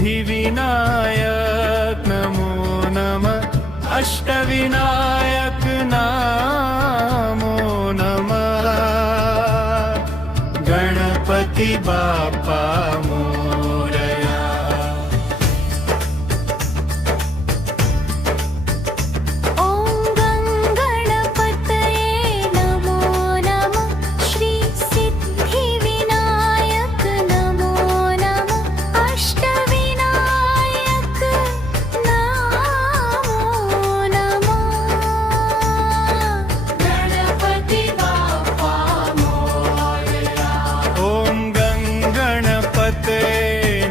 सिद्धिविनायक नमो नमः अष्टविनायक नमो नमः गणपति बाप्पा मोरया। ओम गणपतये नमो नमः श्री सिद्धिविनायक नमो नमः अष्टविनायक नमो नमः गणपति बाप्पा मोरया। ओम गणपते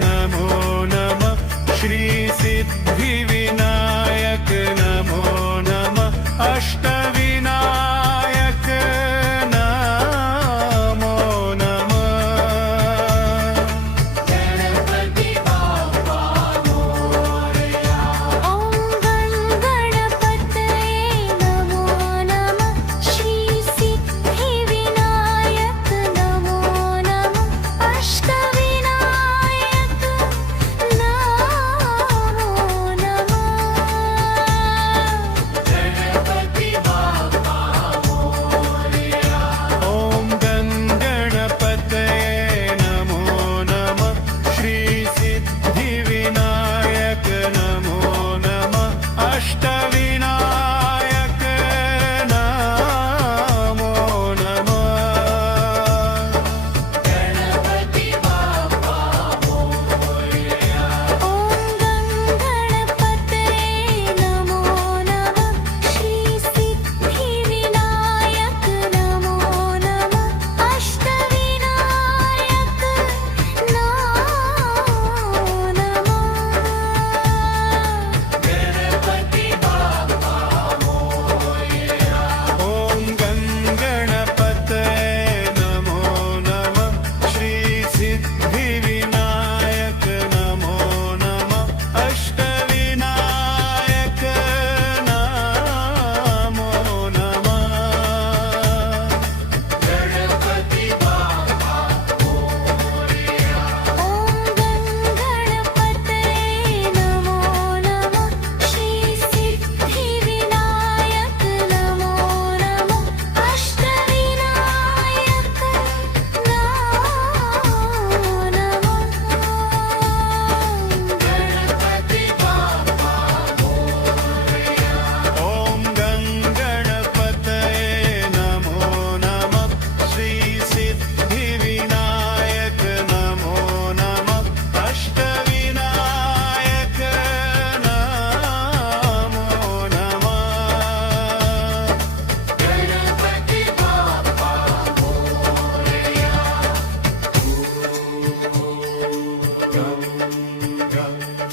नमो नमः श्री सिद्धिविनायक नमो नमः अष्टविनायक नमो नमः गणपति बाप्पा मोरया। ओम गणपतये नमो नमः श्री सिद्धिविनायक नमो नमः अष्टविनायक नमो नमः गणपति बाप्पा मोरया। ओम गणपते नमो नमः श्री सिद्धिविनायक नमो नमः अष्टविनायक नमो नमः गणपति बाप्पा मोरया। ओम गणपतये नमो नमः श्री सिद्धिविनायक नमो नमः अष्टविनायक नमो नमः गणपति बाप्पा मोरया।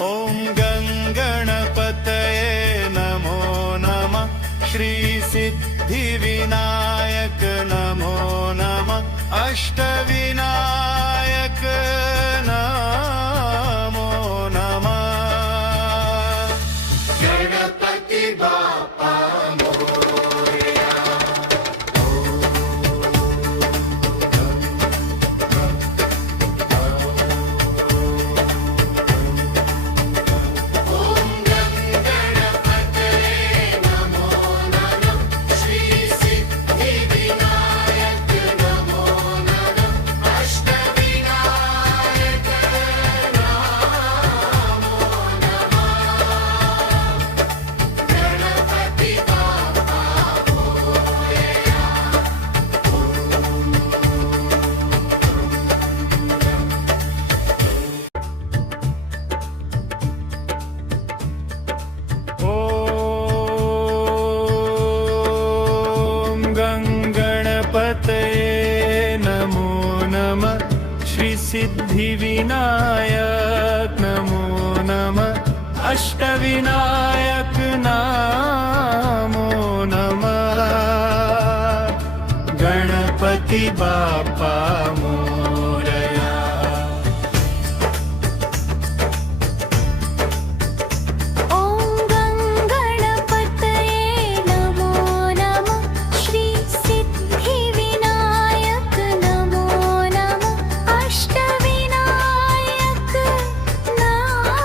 ओम गणपते नमो नमः श्री सिद्धिविनायक नमो नमः अष्टविनायक नमो नमः गणपति बाप्पा मोरया। ओम गणपतये नमो नमः श्री सिद्धिविनायक नमो नमः अष्टविनायक सिद्धिविनायक नमो नमः अष्टविनायक नमो नमः गणपति बाप्पा मोरया। ओम गणपतये नमो नमः श्री सिद्धिविनायक नमो नमः अष्टविनायक नमो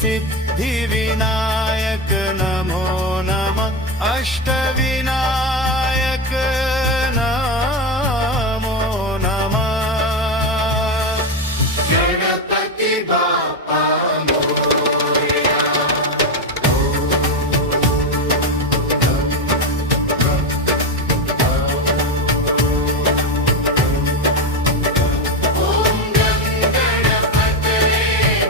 सिद्धिविनायक नमो नमः अष्टविनायक नमो नमः गणपति बाप्पा मोरया ओम गणपतये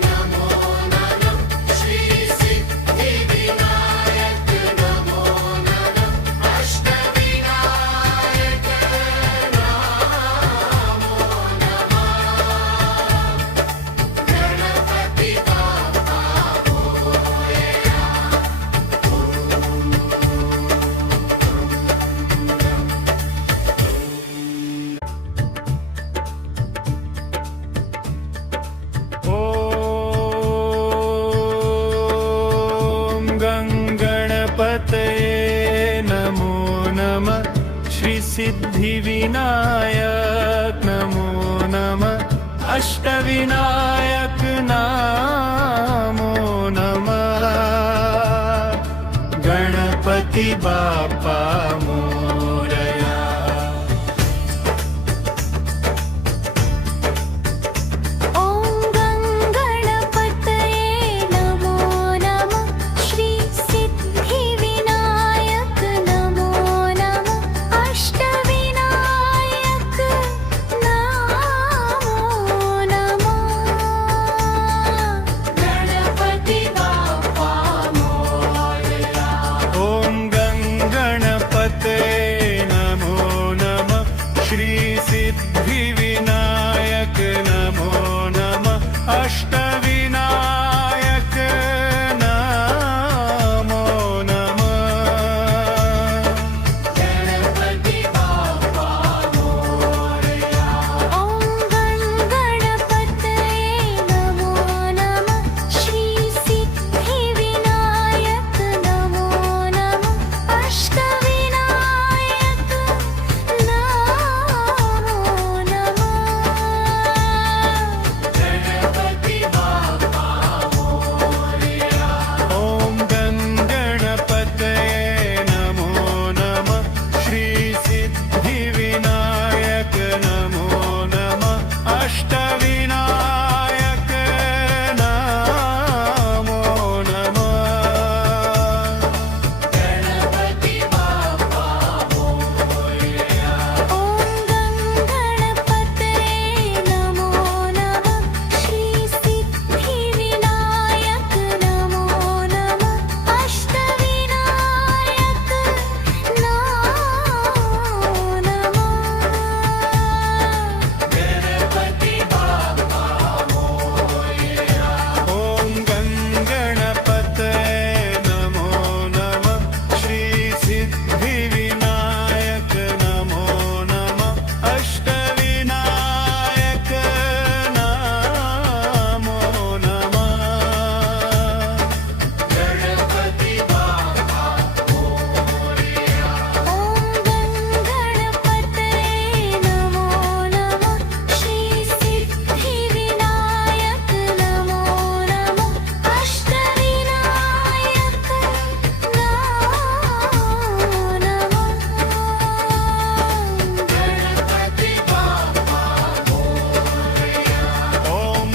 नमो नमः श्री सिद्धिविनायक नमो नमः अष्टविनायक नमो नमः गणपति बाप्पा मोरया ॐ गणपतये नमो नमः श्री सिद्धिविनायक नमो नमः अष्टविनायक नमो नमः गणपति बाप्पा मोरया ॐ गणपतये नमो नमः श्री सिद्धिविनायक नमो नमः अष्टविनायक नमो नमः गणपति बाप्पा मोरया ॐ गणपतये नमो नमः श्री सिद्धिविनायक नमो नमः अष्टविनायक नमो नमः गणपति बाप्पा मोरया ॐ गणपतये नमो नमः श्री सिद्धिविनायक नमो नमः अष्टविनायक नमो नमः गणपति बाप्पा मोरया ॐ गणपतये नमो नमः श्री सिद्धिविनायक नमो नमः अष्टविनायक नमो नमः गणपति बाप्पा मोरया ॐ गणपतये नमो नमः श्री सिद्धिविनायक नमो नमः अष्टविनायक नमो नमः गणपति बाप्पा मोरया ॐ गणपतये नमो नमः श्री सिद्धिविनायक नमो नमः अष्टविनायक नमो नमः गणपति बाप्पा मोरया ॐ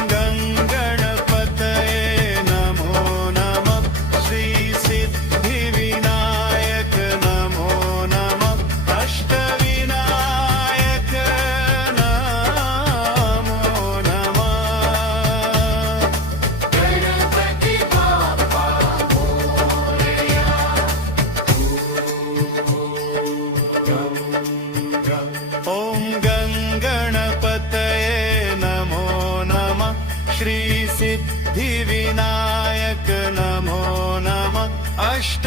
गणपतये नमो नमः श्री सिद्धिविनायक नमो नमः अष्टविनायक ॐ गणपतये नमो नमः श्री सिद्धिविनायक नमो नमः अष्ट